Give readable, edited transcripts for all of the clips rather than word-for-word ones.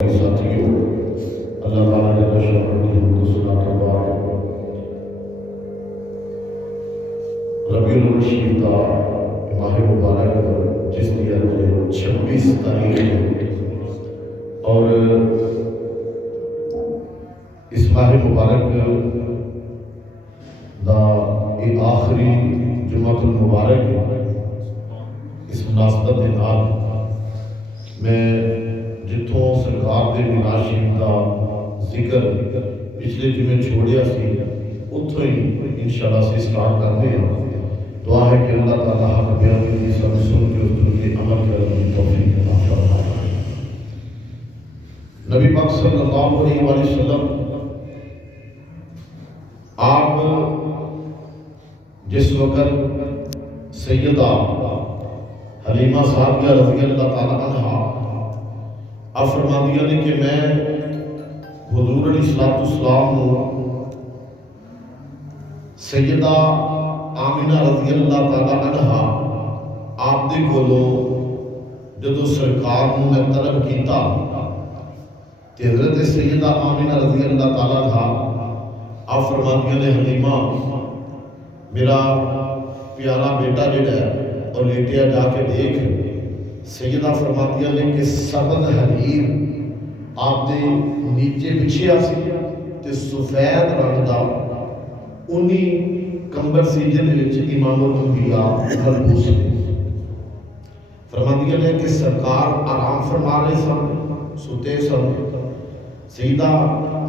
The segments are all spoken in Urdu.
ساتھیوں، اللہ تعالیٰ نے بشر کی حمد و ثنا کے بعد ربیع الاول شریف کا ماہ مبارک جس کی آج 26 تاریخ ہے اور اس ماہ مبارک دا یہ آخری جمعۃ المبارک ہے۔ اس مناسبت کے نال میں جتوں سرکار دے میلاد شریف کا ذکر پچھلے جمعے چھوڑیا سی اتوں ہی انشاءاللہ سے سٹارٹ کرنے ہیں۔ دعا ہے کہ اللہ تعالیٰ حق بیان کی سب سن کے اس پر عمل کرنے کی توفیق عطا فرمائے۔ نبی پاک صلی اللہ علیہ وآلہ وسلم آپ جس وقت سیدہ حلیمہ صاحبہ رضی اللہ تعالیٰ عنہا آپ فرما دیا نے کہ میں حضور علیہ السلام سیدہ آمینہ رضی اللہ تعالیٰ عنہا آپ دے کولوں جدو سرکار میں طلب کیتا تے حضرت سیدہ آمینہ رضی اللہ تعالیٰ عنہا آپ فرما دیا نے حلیمہ میرا پیارا بیٹا جڑا ہے اور لیٹیا جا کے دیکھ۔ سیدہ فرماتیاں نے کہ سبز حریر آپ دے نیچے بچھیا سی تے سفید رنگ دا انہی کمبل سی جن وچ امام الانبیاء ملبوس نے۔ فرماتیاں نے کہ سرکار آرام فرما رہے سن، سوتے سن۔ سیدہ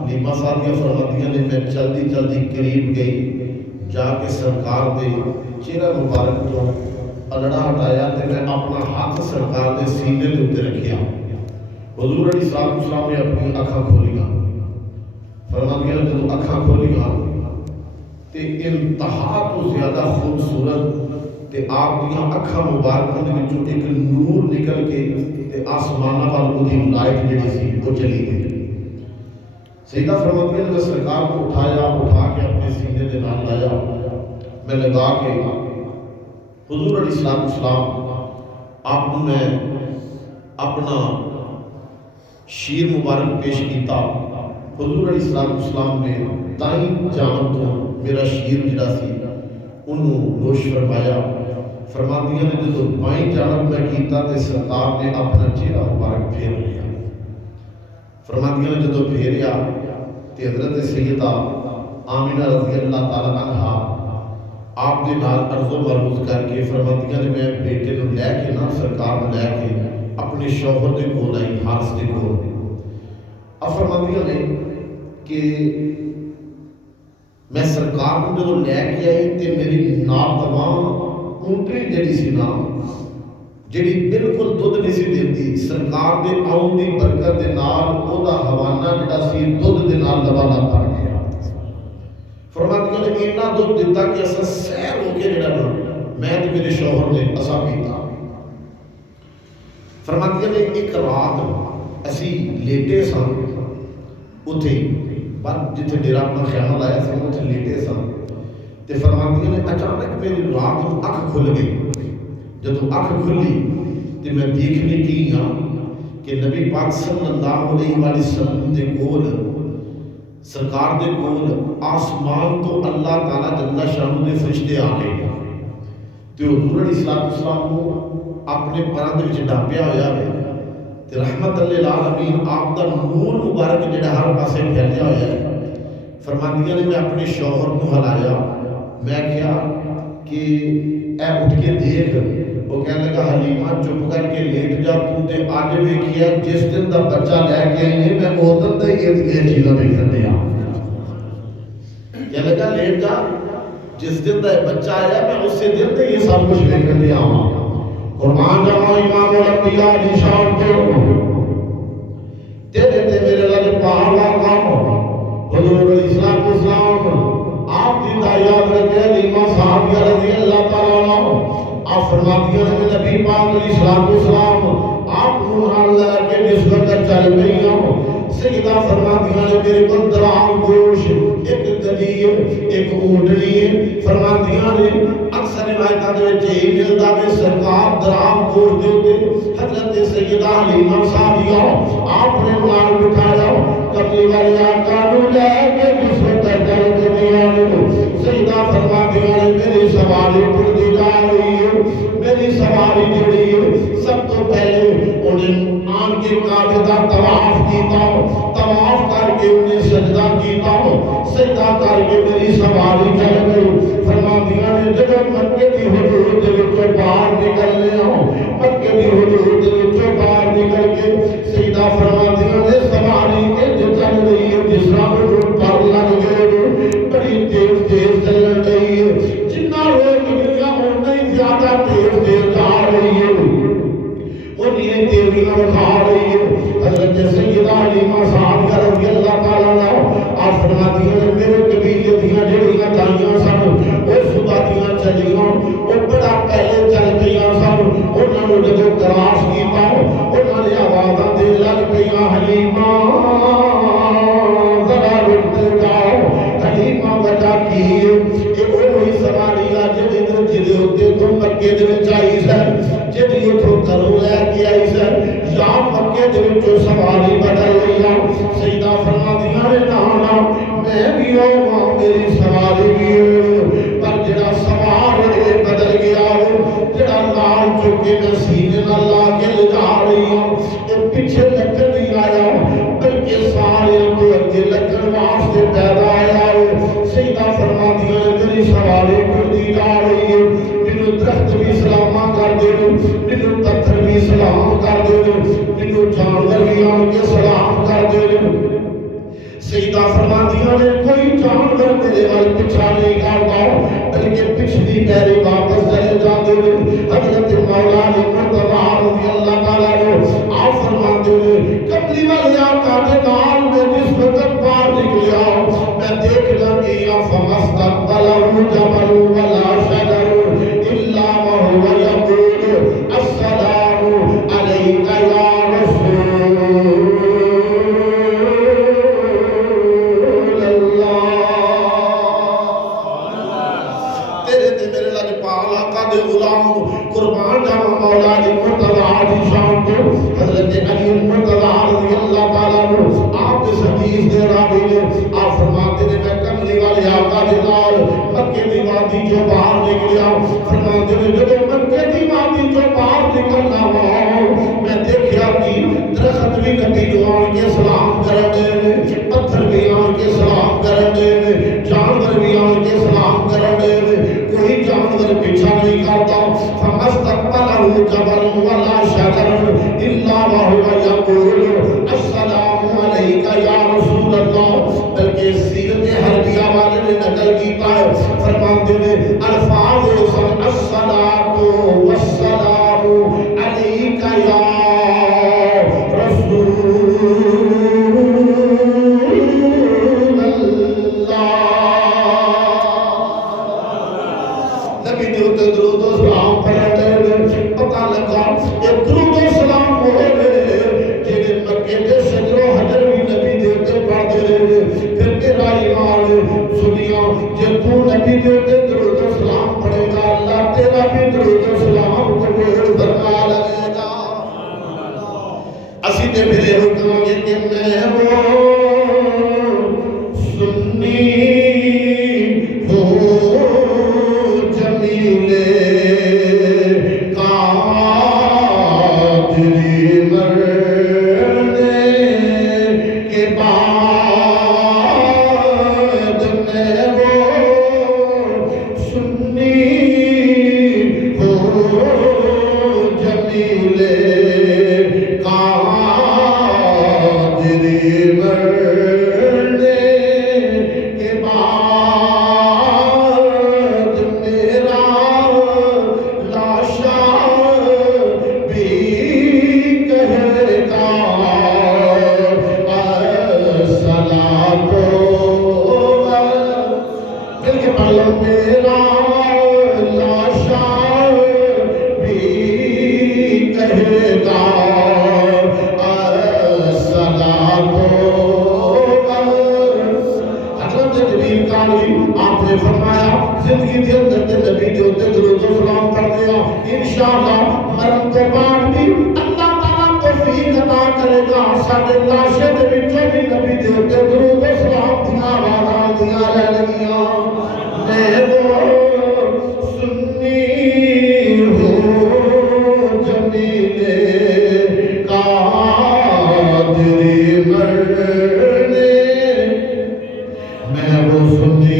حلیمہ صاحبہ فرماتیاں نے میں جلدی جلدی قریب گئی، جا کے سرکار دے چہرہ مبارک تو الڑا ہٹایا تے میں اپنا ہاتھ سرکار دے سینے دے اوپر رکھیا۔ حضور علیہ السلام نے اپنی اکھاں کھولیاں۔ فرمایا جب اکھاں کھولیاں تے انتہا تو زیادہ خوبصورت تے آپ دیاں اکھاں مبارکاں دے وچوں ایک نور نکل کے تے آسماناں وال اودی لائٹ جڑی سی وہ چلی گئی۔ سیدہ فرماتی نے سرکار کو اٹھا کے اپنے سینے دے نال لایا، میں لگا کے حضور علیہ السلام آپ کو میں اپنا شیر مبارک پیش کیتا۔ حضور علیہ السلام نے دائیں جانب تو میرا شیر جڑا سی انہوں نوش فرمایا۔ فرماندیاں نے جدو بائیں جانب میں کیتا تے سرکار نے اپنا چہرہ مبارک پھیر لیا۔ فرماندیاں نے جدو پھیریا تے حضرت سیدہ آمینہ رضی اللہ تعالیٰ عنہا آپ دے نال عرض و مرموز کر کے فرماندیاں نے میں بیٹے نو لے کے نا سرکار نو لے کے اپنے شوہر دے کول آئی، حارث دے کول۔ اب فرماندیاں نے کہ میں سرکار کو جدو لے کے آئی تے میری ناتواں اونٹنی جڑی سی نا جڑی بالکل دودھ نہیں سی دیندی، سرکار دے آؤن دی برکت دے نال او دا حوانہ جڑا سی دودھ دے نال لبالب بھر گیا۔ فرماندیاں نے اتنا دودھ دیتا کہ اساں سیر ہو کے جڑا نا میں تے میرے شوہر نے اساں پیتا۔ فرماندیاں نے ایک رات اسی لیٹے سن اتھے بعد جتھے ڈیرا اپنا خیمہ لایا سی اتھے لیٹے سن تے فرماندیاں نے اچانک میری رات کو اکھ کھل گئی۔ جدو اکھ کھلی تے میں دیکھنے کی ہاں کہ نبی پاک صلی اللہ علیہ وآلہ وسلم دے کول سرکار دے کول آسمان تو اللہ تعالیٰ جل شانہ دے فرشتے آ گئے تے حضور علیہ السلام کو اپنے پرند وچ ڈھانپیا ہویا ہے تے رحمت للعالمین آپ دا نور مبارک جڑا ہر پاسے پھیلیا ہویا ہے۔ فرماندیاں نے میں اپنے شوہر کو ہلایا، میں کہا کہ اے اٹھ کے دیکھ۔ وہ کہنے لگا حلیمہ چپ کر کے لیٹ جا، تو تے آج ویکھیا جس دن دا بچہ لے کے آئی میں اودن تے یہ چیزاں ویکھن دیا۔ کہنے لگا لیٹ جا، جس دن دا بچہ آیا میں اسی دن تے یہ سب کچھ ویکھن دیا ہوں۔ قربان جاؤں امام الانبیاء دی شان تے تیرے تے میرے لگے پہاڑا کام حضور علیہ السلام آپ دی دایات رکھے حلیمہ صحابیہ رضی اللہ تعالیٰ عنہ آپ فرماتی ہیں کہ نبی پاک علیہ السلام آپ نوحان لے کے جس وقت چل گئی ہوں سیدہ فرماتی ہیں میرے کو درام گوش ایک دلیل ایک اونٹنی فرماتی ہیں اکثر روایتاں دے وچ یہ ملدا ہے سرکار درام گوشت دے اوتے حضرت سیدہ حلیمہ صاحبہ آپ نے نال بٹھایا کملی والے آقا نوں لے کے جس وقت درد دیا سیدہ فرماتی ہیں میری سواری ٹرتی جا رہی ہے میری سواری جڑی ہے سب تو پہلے انہیں آن کے کعبے دا طواف کیتا طواف کر کے انہیں سجدہ کیتا سجدہ کر کے میری سواری چل گئی فرماتی ہیں جب مکے دی حدود دے وچوں باہر نکلنے مکے دی حدود دے وچوں باہر نکل کے سیدہ فرماتی ہیں سواری انج چل رہی ہے جس طرح وہ پر لگ گئے بڑی تیز تیز چل رہی ہے جتنا لوگ دنیا اتنا ہی زیادہ تیز تیز جا رہی ہے انہیں تیزیاں دکھا رہی ہے حضرت سیدہ حلیمہ صاحبہ رضی اللہ تعالیٰ عنہ آپ فرماتی ہیں میرے قبیلے دیاں جڑیاں دائیاں سن وہ صبح دیاں چلیاں وہ بڑا پہلے چل گئیاں سن انہوں نے جدو کراس کیتا انہوں نے آوازاں دے لگ گئیاں حلیمہ ذرا رکتے جاؤ حلیمہ وجہ کی یہ وہی سواری آ جڑے ہوتے تو مکے دے وچ آئی سن جڑی اتھوں گھروں لے کے آئی سن یا مکے دے وچوں سواری بدل لئی سیدہ فرماندیاں نے نہ میں بھی ہوں میری سواری بھی پر جڑا سوار بدل گیا جڑا لال چکے میں سینے نال لا کے لے جا رہی ہوں یہ پیچھے لگن نہیں آیا بلکہ سارے کو اگے لگن واسطے پیدا آیا سیدہ فرماندیاں نے میری سواری کرتی جا رہی ہے مینوں درخت بھی سلام کر دے مینوں پتھر بھی سلام کر دے مینوں جانور بھی آن کے سلام کر دے سیدہ فرماندیاں نے کوئی جانور میرے وال پیچھا نہیں کرتا بلکہ پچھلی پیری واپس چلے جاندے حضرت مولا علی مرتضیٰ رضی اللہ تعالیٰ عنہ آپ فرماتے ہیں کملی والے آقا کے نال میں جس وقت باہر نکلیا میں دیکھ لگیا فمستقبلہ جبل ولا شجر الا وهو يقول السلام عليك يا رسول قربان جاوا مولا علی مرتضیٰ دی شان کو حضرت علی مرتضیٰ رضی اللہ تعالیٰ عنہ آپ اس حدیث دے راوی نے آپ فرماتے ہیں میں کملی والے آقا دے نال مکے دی وادی جو باہر نکلیا فرماتے ہیں جب مکے دی وادی جو باہر نکلنا ہوا میں دیکھیا کہ درخت بھی کبھی آن کے سلام کرن دے پتھر بھی آن کے سلام کرن دے جانور بھی آن کے سلام کرن دے کوئی جانور پیچھا نہیں کرتا فمستقبلہ جبل ولا شجر الا وهو يقول السلام عليك يا رسول اللہ بلکہ سیرت حربیہ والے نے نقل کیتا ہے فرماتے ہیں الفاظ سن الصلاۃ والسلام علیک یا رسول درود و سلام پڑھتے پتہ لگا یہ درود و سلام ہوئے جنہیں مکے دے شجر و حجر بھی نبی دیتے پڑھتے رہے پھر میرا ایمان سنیا جب تو نبی دیتے درود و سلام پڑھے گا اللہ تیرا بھی درود و سلام قبول فرما لگے گا اسی تے پھر یہ کہاں گے کہ میں وہ سنی آپ نے فرمایا زندگی کے اندر نبی جو درود و انشاءاللہ مرن کے بعد بھی اللہ تعالیٰ توفیق عطا کرے گا ساڈے لاشے دے وچوں بھی نبی دے اوتے درود و سلام دیاں آوازاں دیاں رہنگیاں میں وہ سنی ہوں جمیل قادری مرنے میں وہ سنی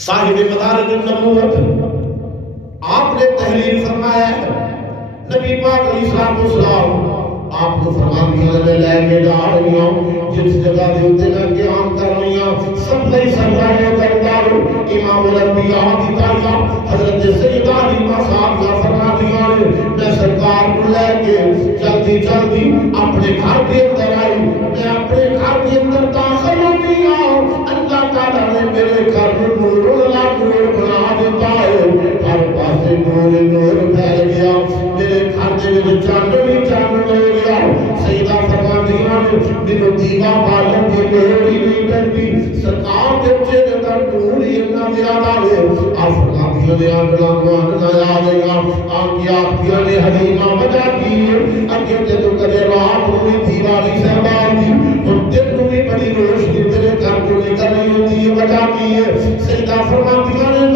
صاحب مدارج النبوت آپ نے تحریر فرمایا ہے نبی پاک علیہ السلام آپ کو فرمان دیا میں لے کے جا رہی ہوں جس جگہ دیوتے میں قیام کر رہی ہوں سب نہیں سرائے کردار امام الانبیاء کی تاریخ حضرت سیدہ علیمہ صاحب کا فرما دیا میں سرکار کو لے کے جلدی جلدی اپنے گھر کے اندر آئی میں اپنے گھر کے اندر داخل ہو گیا اللہ تعالیٰ نے میرے گھر میں نور اللہ نور بنا دیتا ہے ہر پاسے نور نور پھیل گیا میرے گھر کے چاند بھی چاند ہو گیا سیدہ فرما دیا میرے دیوا بالوں کی لوڑ ہی نہیں کرتی سرکار کے چہرے کا نور ہی اتنا زیادہ ہے آپ فرما دیا نے آنکھنا کو آنکھنا یاد ہے آنکھ دیا نے حلیمہ بجا کی اگے تے تو کرے رات ہوئی دیواری سے بار دی اور دن کو بھی بڑی روشنی تیرے گھر کو نکل رہی ہوتی ہے بجا کی ہے سیدہ فرما دیا نے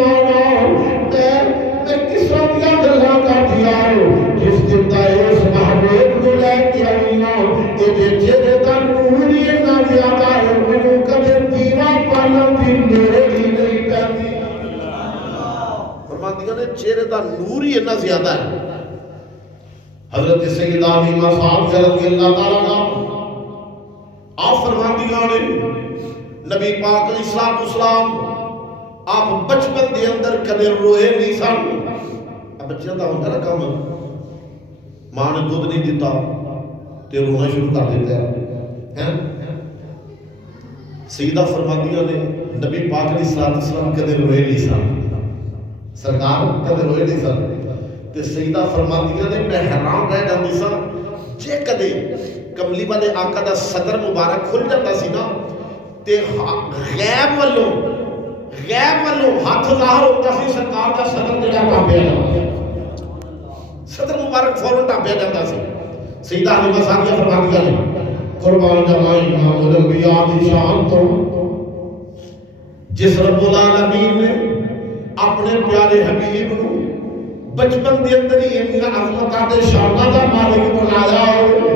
میں کس طرح دیا گلہ کا دیا ہوں جس دن دائے اس محبوب کو لے کے آئی ہوں تیرے چہرے کا نور ہی اتنا زیادہ ہے میں کبھی دیوا پالا بھی نوری نہیں کرتی فرما دیا نے چہرے کا نور ہی اتنا زیادہ ہے حضرت سیدہ حلیمہ سعدیہ رضی اللہ تعالیٰ عنہ آپ فرماندیاں نے نبی پاک علیہ الصلوۃ والسلام آپ بچپن دے اندر کدے روئے نہیں سن. بچیاں دا ہوندا نا کم ماں نے دودھ نہیں دیتا تے رونا شروع کر دیتا ہے. سیدہ فرماندیاں نے نبی پاک علیہ الصلوۃ والسلام کدے روئے نہیں سن. سرکار کدے روئے نہیں سن. تے سیدہ فرماندیاں نے میں حیران رہ جاندی سا جے کدے کملی والے آقا دا صدر مبارک کھل جاتا سی نا تے غیب والوں ہاتھ ظاہر ہوتا سی سرکار دا صدر جڑا ٹاپیا جاتا صدر مبارک فوراً ٹاپیا جاتا سی. سیدہ حلیمہ سعدیہ فرماندیاں نے قربان جاواں امام الانبیاء دی شان تو جس رب العالمین نے اپنے پیارے حبیب کو بچپن دے اندر ہی انہاں عظمتاں تے شاناں دا مالک بنایا ہوئے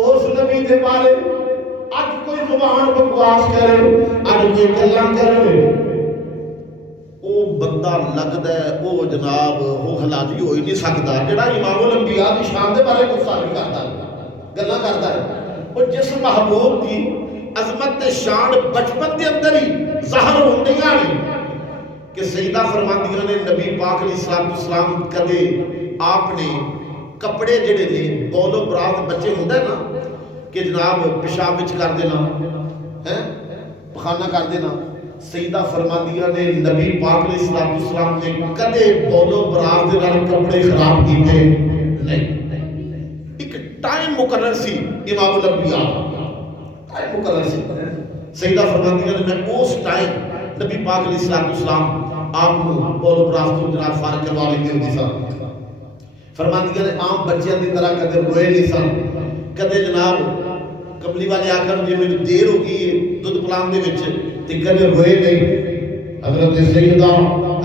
اس نبی دے بارے اج کوئی زبان بکواس کرے اج کوئی گلاں کرے او بندہ لگدا ہے او جناب او حلاجی ہو ہی نہیں سکدا جڑا امام الانبیاء دی شان دے بارے گفتگو کردا ہے گلاں کردا ہے. او جس محبوب دی عظمت تے شان بچپن دے اندر ہی ظاہر ہوندیاں نے کہ سیدہ فرماندیاں نے نبی پاک علیہ الصلوۃ والسلام کدے آپ نے کپڑے جڑے نے بول و برات بچے ہوندے نا کہ جناب پیشاب وچ کر دینا پخانہ کر دینا. سیدہ فرماندیاں نے نبی پاک علیہ الصلوۃ والسلام نے کدے بول و برات دے نال کپڑے خراب کیتے نہیں. ایک ٹائم مقرر سی امام الانبیاء ٹائم مقرر سی. سیدہ فرماندیاں نے میں اس ٹائم نبی پاک علیہ الصلوۃ والسلام آپ کو بول و برات تو جناب فارغ کروا لیندی ہوندی سن. فرماندیاں نے عام بچیاں دی طرح کدے روئے نہیں سن کدے جناب کملی والے آقا نوں جویں دیر ہو گئی دودھ پلان دے وچ تے کدے روئے نہیں. حضرت سیدہ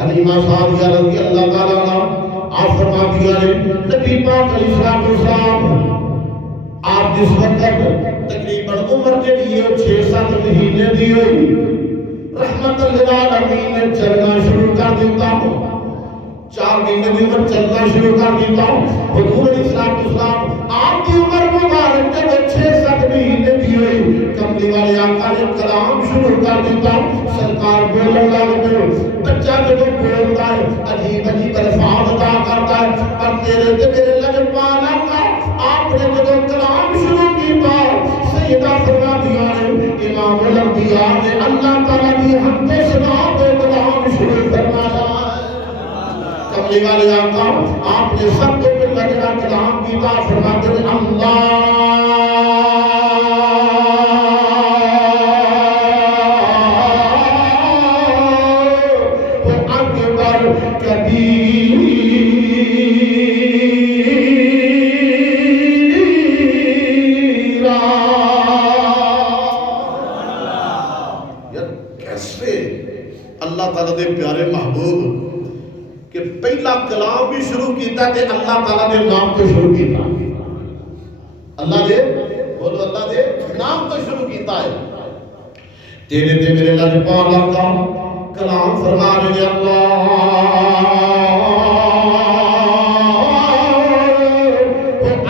حلیمہ سعدیہ رضی اللہ تعالیٰ عنہ آپ فرماندیاں نے نبی پاک علیہ الصلوۃ والسلام آپ جس وقت تقریباً عمر جڑی ہے 6-7 مہینے دی ہوئی رحمت للعالمین نے چلنا شروع کر دیتا. 4 مہینے کی عمر چلنا شروع کر دیتا. حضور علیہ الصلوۃ والسلام آپ کی عمر مبارک جب 6-7 مہینے کی ہوئی کملی والے آقا نے کلام شروع کر دیتا. سرکار بولن لگ پے. بچہ جب بولتا ہے عجیب عجیب الفاظ ادا کرتا ہے پر تیرے تے میرے لجپال آقا آپ نے جب کلام شروع کیتا سیدہ فرماندیاں نے امام الانبیاء نے اللہ تعالیٰ کی حمد و ثنا تے کلام شروع فرمایا. کملی والے آقا آپ نے سب کو پہلا جڑا کلام کیتا فرماتے ہیں اللہ اکبر کبیرہ. یار کیسے اللہ تعالیٰ دے پیارے محبوب کہ پہلا کلام بھی شروع کیتا تے اللہ تعالیٰ دے نام تو شروع کیتا. اللہ دے بولو اللہ دے نام تو شروع کیتا ہے. تیرے تے میرے لجپال آقا کلام فرما رہے اللہ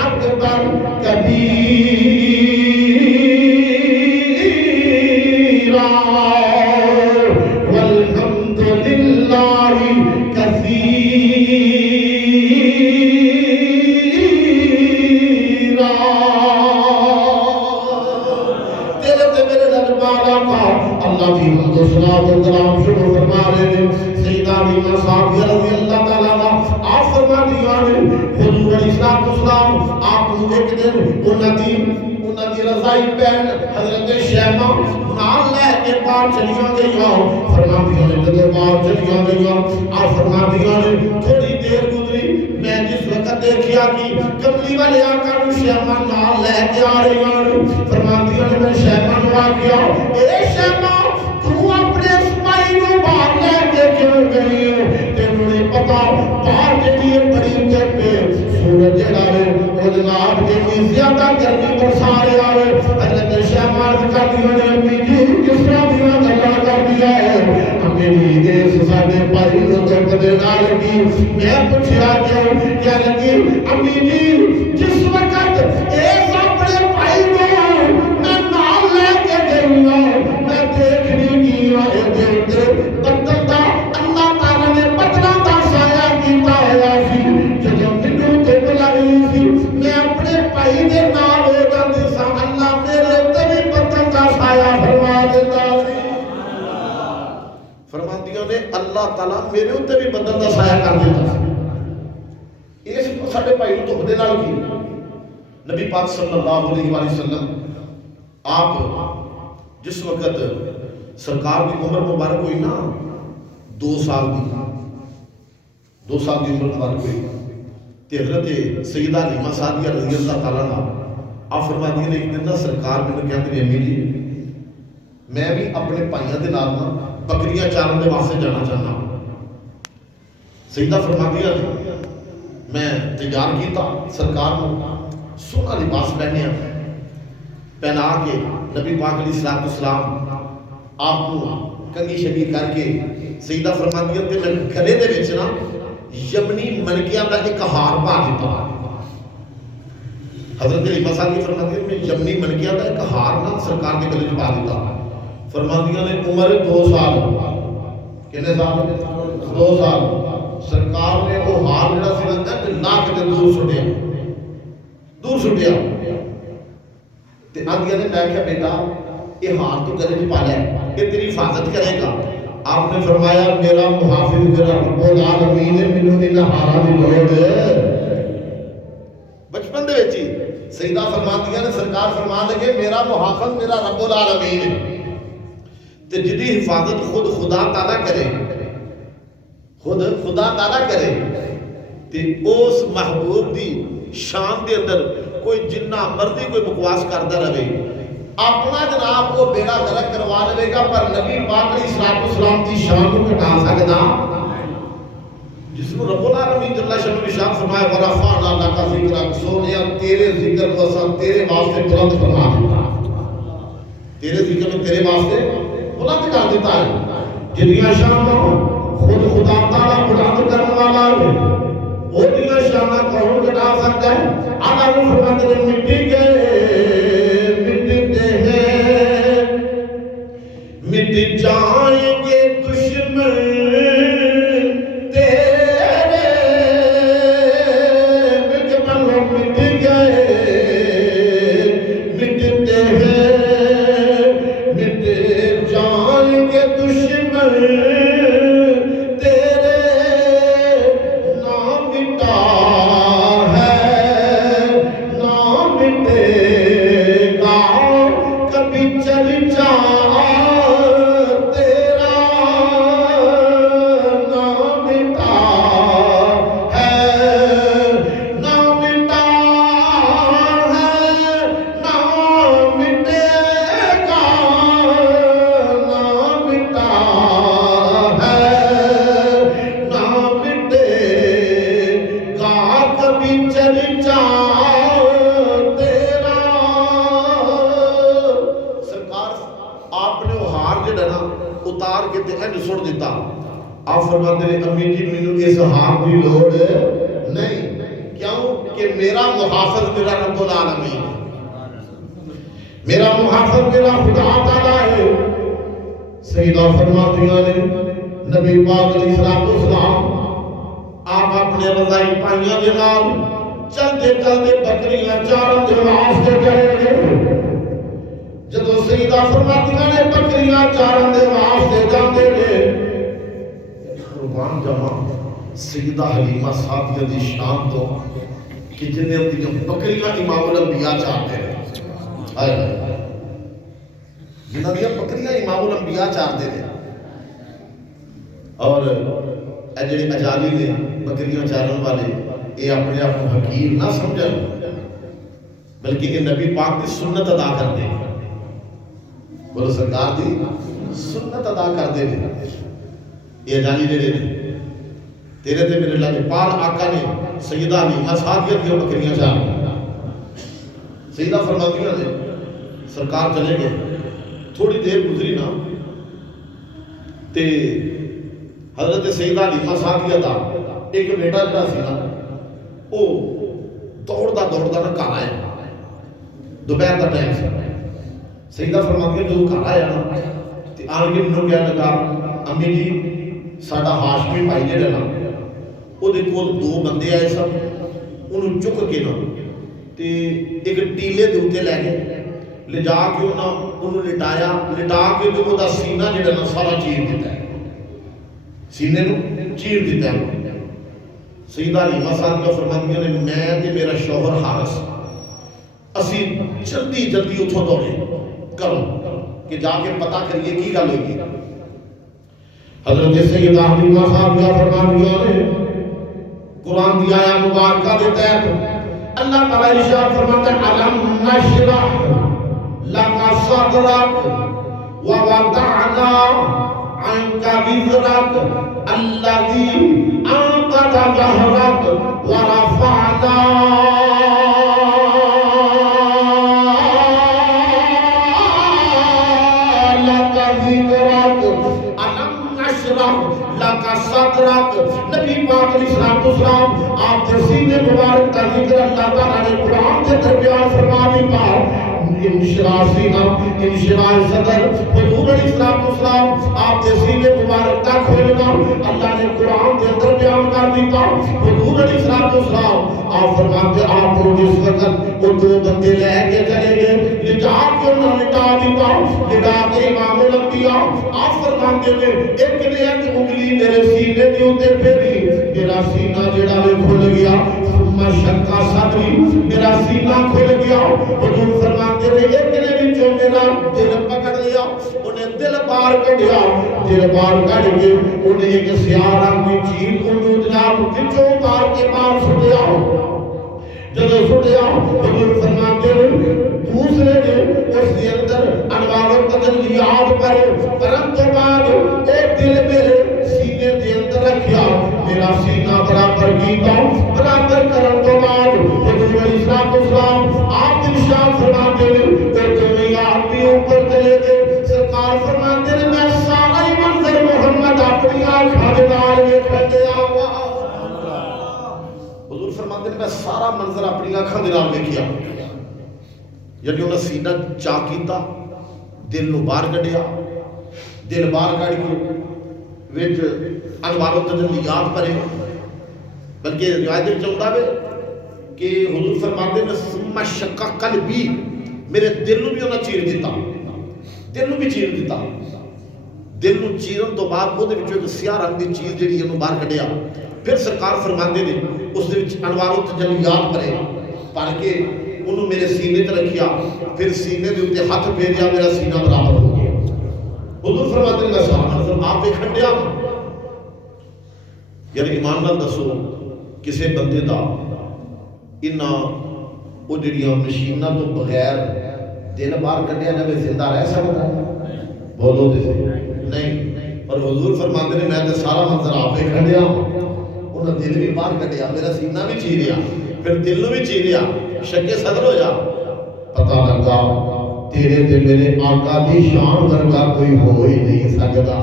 اکبر کبیرہ والحمد للہ کثیرہ. تیرے تے میرے لجپال آقا اللہ کی حمد و ثنا و کلام شروع فرما رہے ہیں. سیدہ حلیمہ سعدیہ رضی اللہ تعالیٰ عنہ آپ فرماندیاں نے حضور علیہ الصلوۃ والسلام آپ کو ایک دن انہاں دی رضائی بہن حضرت شیمہ نال لے کے باہر چلیاں گئیاں. فرماندیاں نے جب باہر چلیاں گئیاں آپ فرماندیاں نے تھوڑی دیر گزری میں جس وقت دیکھیا کہ کملی والے آقا نو شیمہ نال لے کے آ رہی ہیں. فرماندیاں نے میں شیمہ نو آکھیا اے شیمہ تو اپنے سپاہی نو باہر لے کے کیوں گئی ہے؟ تینوں نہیں پتا باہر جڑی بڑی تپ سورج جڑا ہے وہ جناب جتنی زیادہ گرمی برسا رہا ہے. حضرت شیمہ عرض کرتی ہے امی جی کس طرح دیاں گلاں کر دیا ہے میری دیس ساڈے پائی نو تپ دے نال کی. میں پوچھیا کیوں کیا لگی امی جی جس وقت اس اپنے بھائی کو میں نال لے کے گئی میں دیکھنی گیا بدل دا اللہ تعالیٰ نے بدلوں دا سایہ کیتا ہوا سی جب مینوں دھوپ لگی سی میں اپنے بھائی دے نال ہو جاندی سا اللہ میرے تے بھی بدل دا سایہ فرما دیندا سی فرماندیاں نے اللہ تعالیٰ میرے اتنے بھی بدل دا سایہ کر دیتا سی اس ساڈے بھائی نوں دھوپ دے نال کی نبی پاک صلی اللہ علیہ وآلہ وسلم آپ جس وقت سرکار کی عمر مبارک ہوئی نا 2 سال کی عمر مبارک ہوئی تے حضرت سیدہ حلیمہ سعدیہ رضی اللہ تعالیٰ عنہ آپ فرماتی ہیں ایک دن نا سرکار میں کہتے ہیں امی جی میں بھی اپنے بھائیاں دے نال نا بکریاں چارن دے واسطے جانا چاہنا سیدہ فرماتی ہیں میں تیار کیتا سرکار کو سونا لباس پہنا کے نبی پاک علیہ السلام آپ کو کنگھی شگی کر کے سیدہ فرماتی ہے کہ میں گلے دے وچ نا یمنی منکیاں دا ایک ہار پا دیتا حضرت حلیمہ صاحب کی فرماتی ہے میں یمنی منکیاں دا ایک ہار نا سرکار کے گلے پا دیتا فرماتی نے عمر 2 سال کتنے سال 2 سال سرکار نے وہ ہار جڑا سی لگتا ہے ناک دے دور سٹیا تے آندیاں نے میں کہا بیٹا یہ ہار تو گلے پا لے یہ تیری حفاظت کرے گا آپ نے فرمایا میرا محافظ میرا رب العالمین ہے مینوں ان ہاراں دی لوڑ بچپن دے وچ ہی سیدہ فرماندیاں نے سرکار فرمان لگے میرا محافظ میرا رب العالمین ہے تے جدی حفاظت خود خدا تعالیٰ کرے خود خدا تعالیٰ کرے تے اس محبوب دی شان دے اندر کوئی جنہ مرضی کوئی بکواس کرتا رہے اپنا جناب وہ بیڑا غرق کروا لے گا پر نبی پاک علیہ السلام کی شان کو گھٹا سکتا جس نے رب العالمین جل شانہ ارشاد فرمایا ورفعنا لک ذکرک سونیا تیرے ذکر کو اساں تیرے واسطے بلند فرما دیتا تیرے ذکر میں تیرے واسطے بلند کر دیتا ہے جنیاں شانوں خود خدا تعالیٰ بلند کرنے والا ہے وہ دیاں شانہ کون گھٹا سکتا ہے اللہ نے فرمایا مٹی کے مٹ جائیں گے دشمن تیرے مل کے بنو مٹ گئے مٹتے ہیں مٹ جائیں گے دشمن تیرے نام مٹا ہے نام مٹے گا کبھی چرچا امی جی مینوں اس ہار دی لوڑ نہیں کیوں کہ میرا محافظ میرا رب العالمین میرا محافظ میرا خدا تعالیٰ ہے سیدہ فرماتیاں نے نبی پاک علیہ السلام آپ اپنے رضائی پائیاں دے نال چلتے چلتے بکریاں چارن دے واسطے گئے جدو سیدہ فرماتیاں نے بکریاں چارن دے واسطے جاندے نے قربان جمع سیدہ حلیمہ سعدیہ دی شان تو کہ جنہیں اپنی بکریاں امام الانبیاء چاہتے ہیں جنہیں دیا بکریاں امام الانبیاء چاہتے ہیں اور جنہیں اجالی نے بکریاں چارن والے یہ اپنے آپ کو حقیر نہ سمجھیں بلکہ یہ نبی پاک کی سنت ادا کر دیں بولو سرکار دی سنت ادا کر دیں یہ جانی دے دے تیرے تے میرے لاجپال آقا نے سیدہ حلیمہ سعدیہ کی بکریاں چار سیدہ فرماتیاں نے سرکار چلے گئے تھوڑی دیر گزری نا تے حضرت سیدہ حلیمہ سعدیہ دا ایک بیٹا جڑا سی نا وہ دوڑتا نا گھر آیا، دوپہر کا ٹائم سی، سیدہ فرماتی ہے جو گھر آیا نا تو آن کے مجھے کہنے لگا امی جی ساڈا ہاشمی بھائی جہاں نا وہ کول دو بندے آئے سن، انہوں چک کے نا تے ایک ٹیلے دے اوتے لے گئے، لے جا کے انہوں لٹایا، لٹا کے جو وہ سینہ جہاں نا سارا چیر دیتا ہے، سینے نو چیر دیتا ہے۔ سیدہ حلیمہ صاحب کا فرماتی نے میں تے میرا شوہر حارث اسی جلدی جلدی اتھوں دوڑے کروں کہ جا کے پتہ کریے کی گل ہوئی۔ حضرت سیدہ حلیمہ صاحب کا فرماتی نے قرآن دی آیا مبارکہ دے تحت اللہ تعالی ارشاد فرماتا ہے الم نشرح لک صدرک ووضعنا عنک وزرک الذی انقض ظہرک ورفعنا لک ذکرک۔ الم نشرح لک صدرک، نبی پاک علیہ السلام آپ کے سینے مبارک کا ذکر اللہ تعالیٰ نے قرآن کے درمیان فرما دیتا۔ انشراح سینہ، انشراح صدر، حضور علیہ السلام آپ کے سینے مبارک کا کھولنا اللہ نے قرآن کے اندر بیان کر دیتا۔ حضور علیہ السلام آپ فرماتے آپ کو جس وقت وہ دو بندے لے کے چلے گئے، لٹا کے انہوں نے لٹا دیتا، لٹا کے امام الانبیاء آپ فرماتے ہیں ایک نے ایک انگلی میرے سینے دے اوتے پھیری، میرا سینہ جڑا وہ کھل گیا، ثم شقا صدری، میرا سینہ کھل گیا۔ حضور فرماتے ہیں ایک نے وچوں میرا دل پکڑ لیا، انہیں دل باہر کڈیا، دل باہر کڈ کے انہیں ایک سیاہ رنگ کی چیز انہوں جناب وچوں اتار کے باہر سٹیا۔ جب سٹیا حضور فرماتے ہیں دوسرے نے اس کے اندر انوار و تجلیات پر کرم کے بعد ایک دل میرے سینے دے اندر رکھیا، میرا سینہ برابر کیتا، برابر کرم کے بعد حضور علیہ السلام آپ ارشاد فرماتے ہیں کہ تمہیں آدمی اوپر چلے گئے، سرکار فرماتے ہیں میں سارا ہی منظر محمد اپنی آنکھاں دے نال ویکھ گیا وا۔ حضور فرماتے ہیں میں سارا منظر اپنی آنکھاں دے نال ویکھیا، یعنی انہاں سینہ چا کیتا، دل نو باہر کڈیا، دل باہر کڈ کے وچ انوار و تجلیات پڑے، بلکہ روایت وچ آندا ہے کہ حضور فرماتے ہیں ثم شقا قلبی، میرے دل نو بھی انہاں چیر دیتا، دل نو بھی چیر دیتا، دل نو چیرن تو بعد وہ دے وچوں ایک سیاہ رنگ دی چیز جڑی انہوں باہر کڈیا، پھر سرکار فرماندے نے اس دے وچ انوار و تجلیات پڑے، پڑھ کے انہوں میرے سینے تے رکھیا، پھر سینے دے اوتے ہاتھ پھیریا، میرا سینہ برابر ہو گیا۔ حضور فرماتے ہیں میں سارا منظر آپ ویکھن ڈیا، یعنی ایمان نال دسو کسے بندے دا انہاں وہ جڑیاں مشیناں تو بغیر دل باہر کڈیا جاوے زندہ رہ سکتا ہے؟ بولو تے نہیں۔ اور حضور فرماتے ہیں میں تے سارا منظر آپ ویکھن ڈیا، انہاں دل بھی باہر کڈیا، میرا سینہ بھی چیریا، پھر دل نو بھی چیریا، شکے صدر ہو جا، پتہ لگا تیرے تے میرے آقا دی شان ورگا کوئی ہو ہی نہیں سکتا،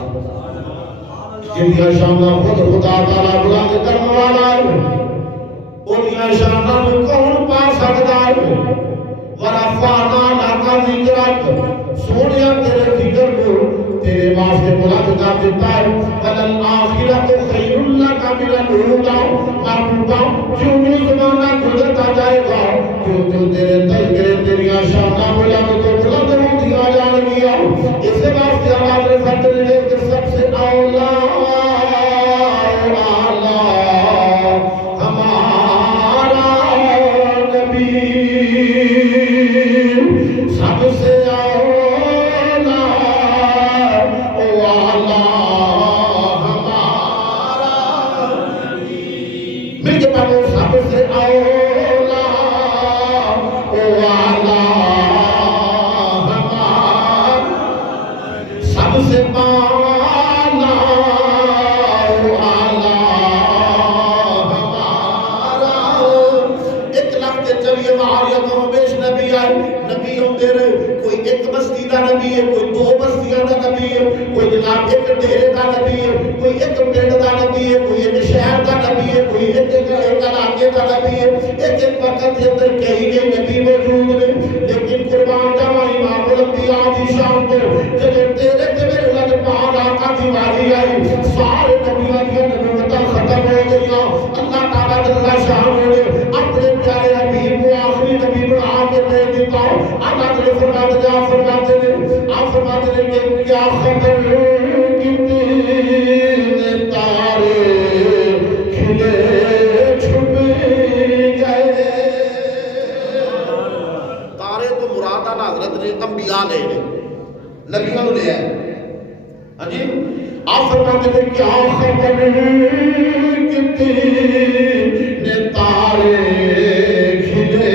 جنیاں شاناں خود خدا تعالیٰ بلند کرنے والا ہے، انہاں شاناں نو کون پا سکتا ہے؟ ورفعنا لک ذکرک، سونیا تیرے ذکر کو تیرے واسطے بلند کر دیتا ہے، وللآخرۃ خیر لک من الاولی، محبوبہ جو زمانہ گزرتا جائے گا جو تیرے تذکرے تیریاں شاناں بلند تو بلند ہوتیاں جان گیا۔ اس واسطے آواز نے فتح ہے کہ سب سے اولا ہمارا نبی، سب سے اولا والا ہمارا نبی، مل کے پڑھو سب سے اولا والا ہمارا نبی ہے، کوئی دو بستیاں دا نبی ہے، کوئی جناب ایک ڈیرے دا نبی ہے، کوئی ایک پنڈ دا نبی ہے، کوئی ایک شہر دا نبی ہے، کوئی ایک علاقے دا نبی ہے، ایک وقت کے اندر کئی نبی موجود نے، لیکن قربان جاواں امام الانبیاء دی شان تو جب تیرے تے میرے لگ پاک آقا دی واری آئی سارے نبیوں دی نبوتاں ختم ہو گئیاں. اللہ تعالیٰ جل شانہ نے اپنے پیارے حبیب کو آخری نبی بنا کے بھیج دیتا. اللہ تعالیٰ فرماتے ہیں آپ فرماتے ہیں کہ کیا خبر کتنے تارے کھلے چھپ گئے. تارے تو مراد حضرت نے انبیاء لے نبیوں نے لیا ہے. ہاں جی آپ فرماتے ہیں کیا خبر کتنے تارے کھلے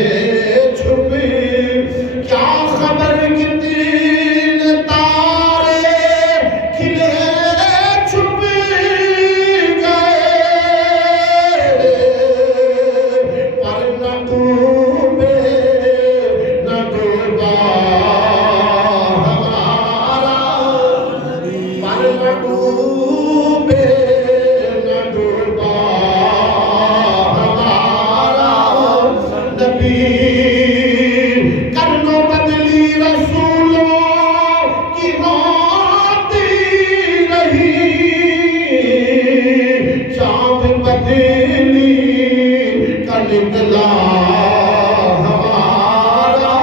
چھپ، کیا خبر کتنے تارے کھلے چھپ گئے، پر نہ ڈوبے نہ ڈوبا ہمارا، پر نہ ڈوبے نہ ڈوبا ہمارا نبی. کرنوں بدلی رسولوں کی ہوتی رہی، چاند بدلی کا نکلا ہمارا.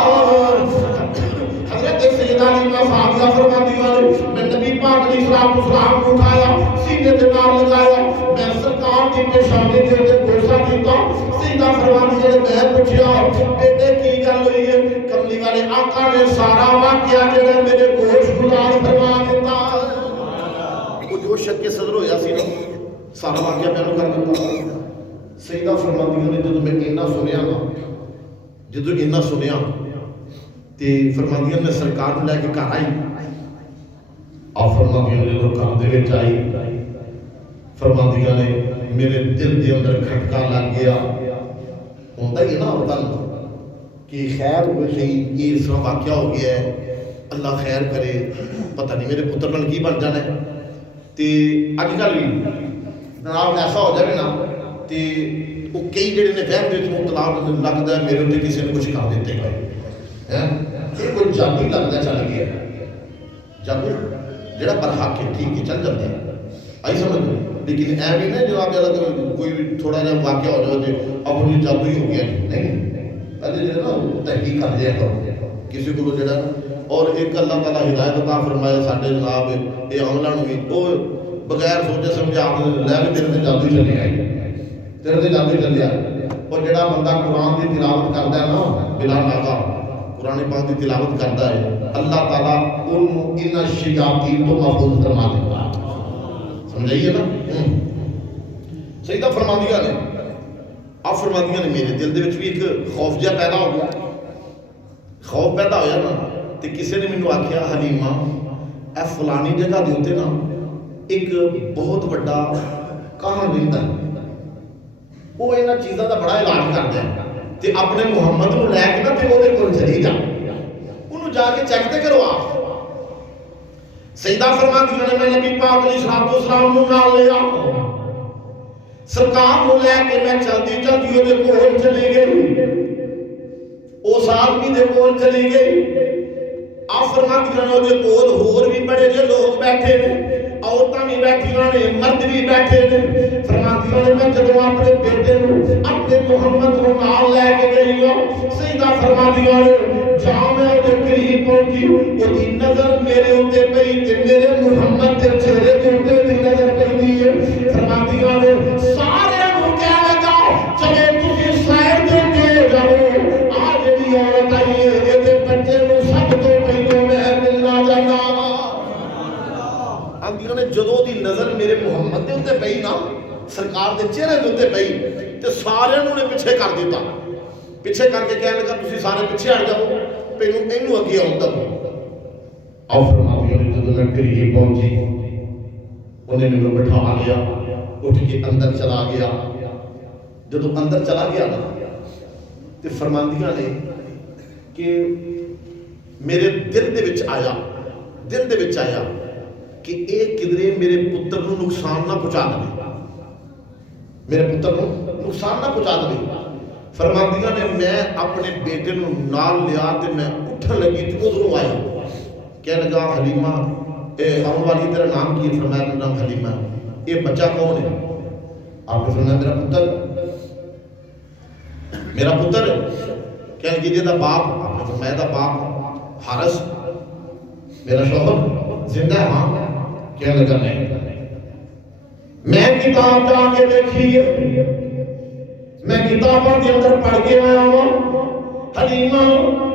حضرت سیدہ علیمہ صاحبہ فرماتی ہیں میں نبی پاک علیہ السلام کو اٹھایا سینے دے نال لگایا میں سرکار کی پیشانی دے تے گوشہ دیتا. سیدہ فرماتی ہے میں پوچھیا بیٹے کی گل ہوئی ہے؟ کملی والے آقا نے سارا واقعہ جڑا میرے گوش گزار فرما دیتا. وہ جو شک کے صدر ہویا سی سارا واقعہ بیان کر دیتا. سیدہ فرماتی ہے جدوں میں اینا سنیا نا، جدوں اینا سنیا تے فرماتی ہے میں سرکار نوں لے کے گھر آئی. آپ فرماتی ہیں جدوں گھر دے وچ آئی فرماتی نے میرے دل دے اندر کھٹکا لگ گیا. ہوندا ہی نا عورتاں کہ خیر ہوئے صحیح یہ اس طرح واقعہ ہو گیا ہے، اللہ خیر کرے، پتہ نہیں میرے پتر نال کی بن جانا ہے. تے اج کل جناب ایسا ہو جائے نا تے وہ کئی جڑے نے فہم وچ مبتلا لگدا ہے میرے تے کسی نے کچھ کر دیتے گئے ہیں، یہ کوئی جادو لگدا چل گیا. جادو جڑا برحق ہے ٹھیک ہے چل جاتا ہے آئی سمجھ، لیکن اے بھی نہیں جناب کوئی تھوڑا جہا واقعہ ہو جائے اب وہ جادو ہی ہو گیا. نہیں پہلے جو ہے نا تحقیق کر دیا کرو کسی کو جڑا. اور ایک اللہ تعالیٰ ہدایت عطا فرمائے ساڈے جناب یہ عملہ بھی وہ بغیر سوچے سمجھے آپ لے کے تیرے تے جادو ہی چلے آئے، تیرے تے جادو ہی چلے آئے. اور جڑا بندہ قرآن کی تلاوت کرتا ہے نا بلا ناغا قرآن پاک کی تلاوت کرتا ہے اللہ تعالیٰ ان الشیاطین تو محفوظ فرما دیتا ہے. سمجھائیے نا. سیدہ فرماندیاں نے آپ فرماندیاں نے میرے دل دے وچ بھی ایک خوف جہا پیدا ہو گیا. خوف پیدا ہویا نا تے کسی نے مینوں آکھیا حلیمہ اے فلانی جگہ دے اوتے نا ایک بہت بڑا کہاں رہندا ہے، وہ انہاں چیزاں دا بڑا علاج کردا ہے تے اپنے محمد نوں لے کے نا تے اودے کول چلی جا، انہوں جا کے چیک تے کروا. سیدہ فرماتی نے میں نبی پاک علیہ السلام نوں نال لیا سرکار نوں لے کے میں چلدی چلدی اودے کول چلی گئی. اس آدمی دے کول چلی گئی. آپ فرماتی نے اودے کول ہور بھی بڑے جے لوگ بیٹھے نے، عورتاں بھی بیٹھیاں نے، مرد بھی بیٹھے نے. فرماتی نے میں جدوں اپنے بیٹے نوں اپنے محمد نوں نال لے کے گئی ہوں سیدہ فرماتی نے جہاں میں اودے قریب پہنچی اودی نظر میرے اوتے پئی تے میرے محمد دے چہرے تے اوتے دی نظر پئی ہے. فرماتی نے سارے نوں کہہ لگا چلے تسی سیر دے کے جاؤ آ جڑی عورت آئی ہے ایدے بچے نوں سب تو پہلو میں ملنا جانا. آندیاں نے جدوں دی نظر میرے محمد دے اوتے پئی نا سرکار دے چہرے دے اوتے پئی تے سارے نوں نے پیچھے کر دیتا. پیچھے کر کے کہنے لگا تسی سارے پیچھے ہٹ جاؤ پہلو اینو اگے آؤں تک. اور فرماتی نے جدوں میں قریب پہنچی انہیں مینوں بٹھا لیا اٹھ کے اندر چلا گیا. جدوں اندر چلا گیا نا تے فرماندیاں نے کہ میرے دل دے وچ آیا دل دے وچ آیا کہ اے کدرے میرے پتر نو نقصان نہ پہنچا دے، میرے پتر نو نقصان نہ پہنچا دے۔ فرماندیاں نے میں اپنے بیٹے نو نال لیا تے میں اٹھن لگی تے ادھروں آیا، کہنے لگا حلیمہ اے آن والی تیرا نام کی؟ فرمایا میرا نام حلیمہ ہے۔ اے بچہ کون ہے؟ آپ نے فرمایا میرا پتر، میرا پتر ہے۔ کہنے لگی دا باپ؟ آپ نے فرمایا دا باپ حارث میرا شوہر زندہ ہے؟ ہاں۔ کہنے لگا نہیں، میں کتاب جا کے دیکھی ہے، میں کتاباں کے اندر پڑھ کے آیا ہوں، حلیمہ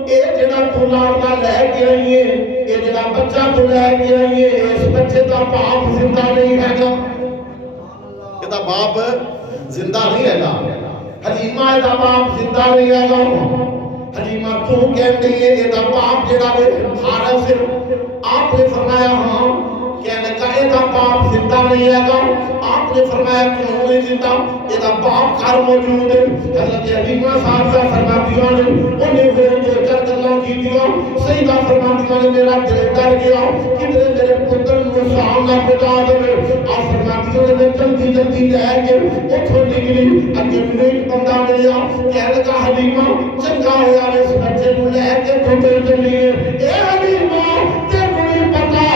اے جڑا تو لاڑا لے کے آئی ہے، اے جڑا بچہ تو لے کے آئی ہے، اس بچے دا باپ زندہ نہیں ہے گا، اے دا باپ زندہ نہیں ہے گا، حلیمہ اے دا باپ زندہ نہیں ہے گا۔ حلیمہ تو کہہ رہی ہے اے دا باپ جڑا حارث ہے؟ آپ نے فرمایا ہاں۔ کہنے لگا اے دا باپ زندہ نہیں ہے گا؟ آپ نے فرمایا کیوں نہیں زندہ؟ اے دا باپ گھر موجود ہے۔ حضرت حلیمہ صاحبہ فرماندیاں نے انہیں ہوئے دو چار گلاں کیتیاں، سیدہ فرماندیاں نے میرا دل ڈر گیا کدھر میرے پتر نو نقصان نہ پہنچا دے۔ آپ فرماندیاں نے میں جلدی جلدی لے کے اتھوں نکلی، اگے میرے ایک بندہ ملیا، کہنے لگا حلیمہ چنگا ہوا اس بچے کو لے کے تو چلیے۔ اے حلیمہ تینوں نہیں پتا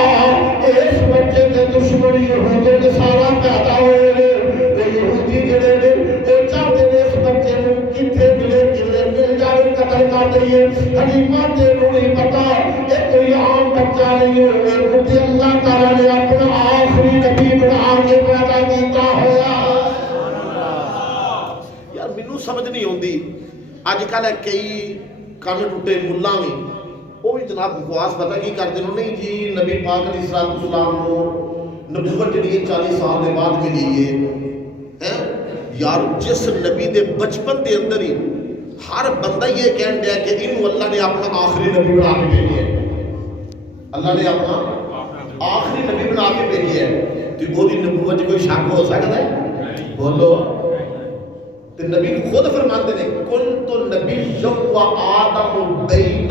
اس بچے کے دشمنی یہودی نے سارا پیدا ہوئے نے، یہودی جڑے نے وہ چاہتے نے اس بچے کو کتنے ملے کدھر مل جائے قتل کر دئیے۔ حلیمہ تینوں نہیں پتا یہ کوئی عام بچہ نہیں ہے، یہ اللہ تعالیٰ نے اپنا آخری نبی بنا کے پیدا کیتا ہوا۔ یار مینوں سمجھ نہیں ہوندی اج کل کئی کن ٹوٹے ملاں بھی وہ بھی جناب بکواس پتہ کی کرتے ہیں، نہیں جی نبی پاک علیہ السلام کو نبوت جڑی 40 سال دے بعد ملی ہے۔ یار جس نبی دے بچپن دے اندر ہی ہر بندہ یہ کہن دیا کہ انہوں اللہ نے اپنا آخری نبی بنا کے بھیجا ہے، اللہ نے اپنا آخری نبی بنا کے بھیجا ہے، تو وہ نبوت کوئی شک ہو سکتا ہے؟ بولو۔ تو نبی خود فرماتے ہیں کنت نبی و آدم بین